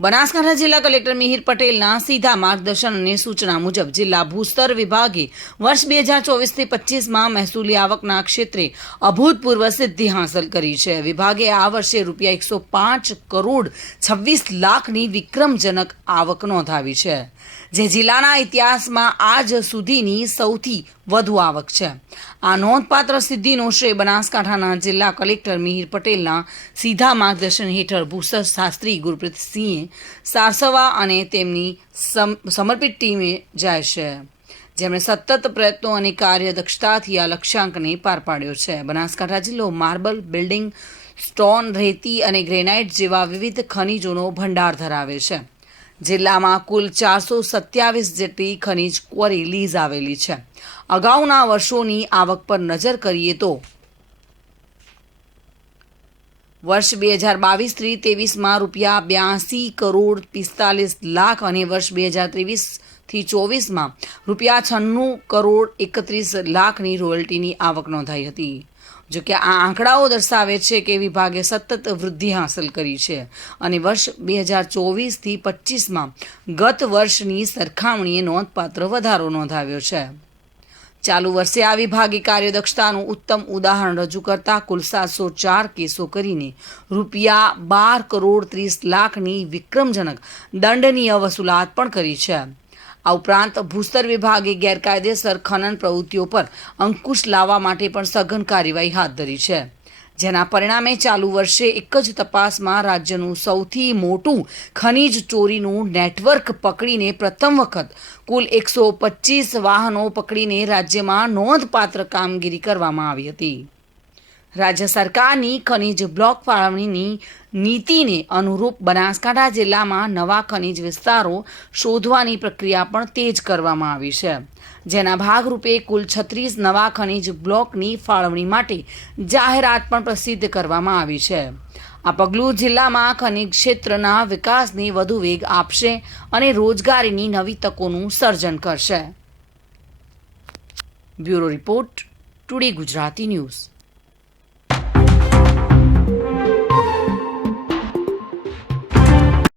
બનાસકાંઠા જિલ્લા કલેક્ટર મિહિર પટેલના સીધા માર્ગદર્શન અને સૂચના મુજબ જિલ્લા ભૂસ્તર વિભાગે વર્ષ બે હજાર ચોવીસથી પચીસમાં મહેસૂલી આવકના ક્ષેત્રે અભૂતપૂર્વ સિદ્ધિ હાંસલ કરી છે. વિભાગે આ વર્ષે રૂપિયા એકસો પાંચ કરોડ છવ્વીસ લાખની વિક્રમજનક આવક નોંધાવી છે, જે જિલ્લાના ઇતિહાસમાં આજ સુધીની સૌથી વધુ આવક છે. આ નોંધપાત્ર સિદ્ધિનો શ્રેય બનાસકાંઠાના જિલ્લા કલેક્ટર મિહિર પટેલના સીધા માર્ગદર્શન હેઠળ ભૂસ્તર શાસ્ત્રી ગુરપ્રીતસિંહે સારસવા અને તેમની સમ- સમર્પિત ટીમે જાય છે. જેમણે સતત પ્રયત્નો અને કાર્યદક્ષતાથી આ લક્ષ્યાંકને પાર પાડ્યો છે. બનાસકાંઠા જિલ્લો માર્બલ બિલ્ડિંગ સ્ટોન રેતી અને ગ્રેનાઇટ જેવા વિવિધ ખનિજોનો ભંડાર ધરાવે છે. જિલ્લામાં કુલ ચારસો સત્યાવીસ જેટલી ખનિજ ક્વરી લીઝ આવેલી છે. અગાઉના વર્ષોની આવક પર નજર કરીએ તો વર્ષ બે હજાર બાવીસ ત્રી ત્રેવીસમાં રૂપિયા બ્યાસી કરોડ પિસ્તાલીસ લાખ અને વર્ષ બે હજાર ત્રેવીસથી ચોવીસમાં રૂપિયા છન્નું કરોડ એકત્રીસ લાખની રોયલ્ટીની આવક નોંધાઈ હતી. જો કે આ આંકડાઓ દર્શાવે છે કે વિભાગે સતત વૃદ્ધિ હાંસલ કરી છે અને વર્ષ બે હજાર ચોવીસથી પચીસમાં ગત વર્ષની સરખામણીએ નોંધપાત્ર વધારો નોંધાવ્યો છે. ચાલુ વર્ષે આ વિભાગે કાર્યદક્ષતાનું ઉત્તમ ઉદાહરણ રજૂ કરતા કુલ સાતસો ચાર કેસો કરીને રૂપિયા બાર કરોડ ત્રીસ લાખની વિક્રમજનક દંડનીય વસૂલાત પણ કરી છે. આ ઉપરાંત ભૂસ્તર વિભાગે ગેરકાયદેસર ખનન પ્રવૃત્તિઓ પર અંકુશ લાવવા માટે પણ સઘન કાર્યવાહી હાથ ધરી છે. જેના પરિણામે ચાલુ વર્ષે એક જ તપાસમાં રાજ્યનું સૌથી મોટું ખનીજ ચોરીનું નેટવર્ક પકડીને પ્રથમ વખત કુલ એકસો પચીસ વાહનો પકડીને રાજ્યમાં નોંધપાત્ર કામગીરી કરવામાં આવી હતી. રાજ્ય સરકારની ખનિજ બ્લોક ફાળવણીની નીતિને અનુરૂપ બનાસકાંઠા જિલ્લામાં નવા ખનિજ વિસ્તારો શોધવાની પ્રક્રિયા પણ તેજ કરવામાં આવી છે. જેના ભાગરૂપે કુલ છત્રીસ નવા ખનિજ બ્લોકની ફાળવણી માટે જાહેરાત પણ પ્રસિદ્ધ કરવામાં આવી છે. આ પગલું જિલ્લામાં ખનિજ ક્ષેત્રના વિકાસને વધુ વેગ આપશે અને રોજગારીની નવી તકોનું સર્જન કરશે. Bureau report today Gujarati news.